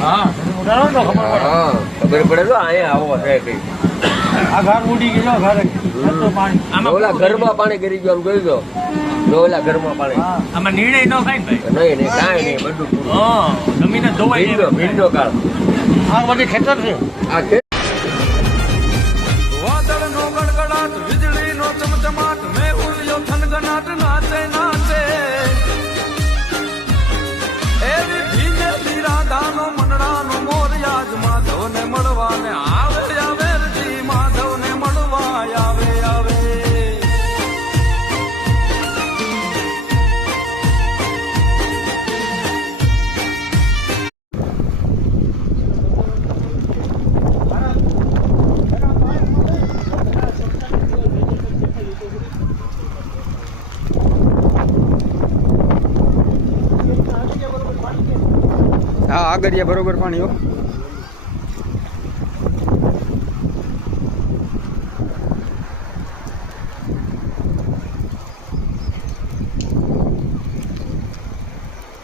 હા ખબર પડે તો અહીંયા આવો છે કઈ આ ઘર ઉડી ગયો ઘરે પાણી આમાં ઓલા ઘરમાં પાણી કરી ગયો આમ જોઈ દો ઓલા ઘરમાં પાણી આમાં નિર્ણય ન થાય ભાઈ નહીં કાંઈ નહીં બધું પૂરું. હા જમીને ધોવાઈ ભીંડો ભીંડો કાળ આ બધી ખેતર છે આ ખેત વાદળનો ગડગડાટ વીજળીનો ચમચમાટ મેહુલિયો થનગનાટ નાચે નાચે એવી ભીનેલી રાધાનો મનડાનો મોર યાદ માધવને મળવાને આવે આવે જી માધવને મળવા આવે આવે હા આગળ બરોબર પાણી હો